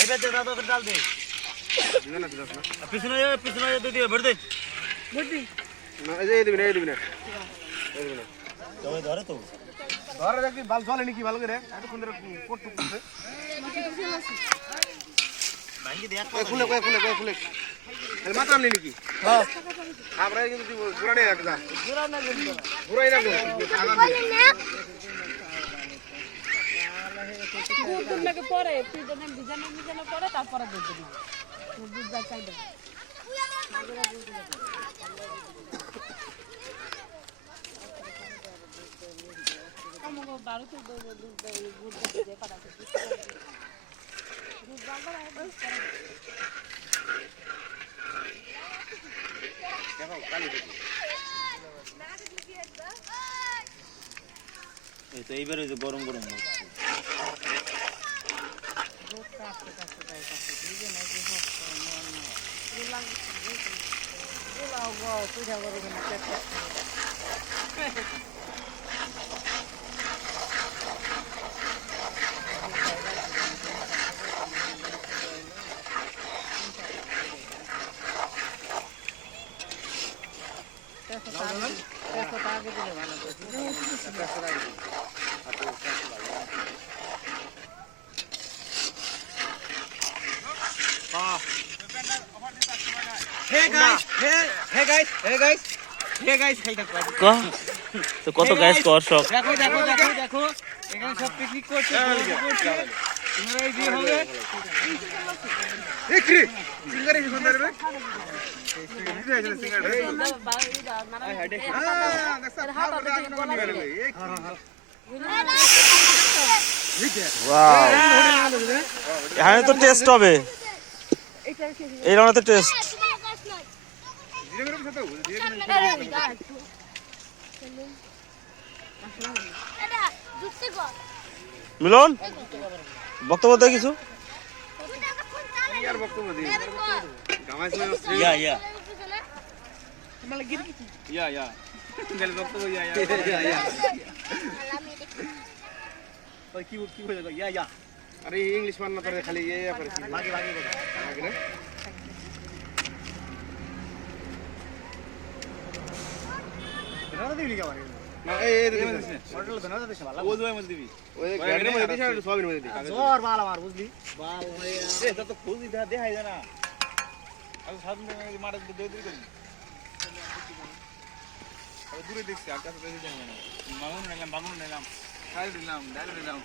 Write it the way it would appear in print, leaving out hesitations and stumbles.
এবার দে দাদা ওকে ডাল দে পিছনে পিছনে দিদি ভর দে না এই দিবি না এই দিবি না তবে ধরে তো ধরে দেখি বাল চলে নাকি ভালো করে এত সুন্দর কোট করছে ভাঙ্গি দেখ খুলে খুলে এর মাথা আনলি নাকি হ্যাঁ আমরা কিন্তু ঘুরা নেই একটা জোরা না কিন্তু ঘুরাই না গো কুকুরটাকে পরে তুই তো ডিজাইন করে তারপরে দেখবি না বুঝবার চাইবে আমাকে বাড়িতে দুধ দিয়ে পাঠাতে দুধ বাবা এই তো এইবারে যে গরম গরম হচ্ছে তো কত গাইস কর সব দেখো দেখো দেখো দেখো এখানে সব পিকনিক করছে তোমরা এই দিয়ে হবে দেখি সিঙ্গারে সুন্দর রে এখানে তো টেস্ট হবে এই রাউন্ডে টেস্ট মিলন বক্তব্য দেয় কিছু ইয়ার বক্তব্য দি গামাইছ ইয়া ইয়া ইয়া গেল বক্তব্য ইয়া ওই কি কি হয়ে গেল ইয়া আরে ইংলিশ মান না করে খালি ইয়া করে ভাগে ভাগে আগে না দাদা দিবি কি আবার না এই দিবি হোটেল দাদা দেশে ভালো ও দুই মধ্যে দিবি ওই গাড়ির মধ্যে দিছ আর সবিন মধ্যে দিছ জোর বাল আমার বুঝলি বাল এ তো খুঁজি দেখাই যায় না আমি সাধন মারা দে দে করি আর দূরে দেখছি আর কাছে দেখি জানি না মামুন নিলাম খাই দিলাম ডাল দিলাম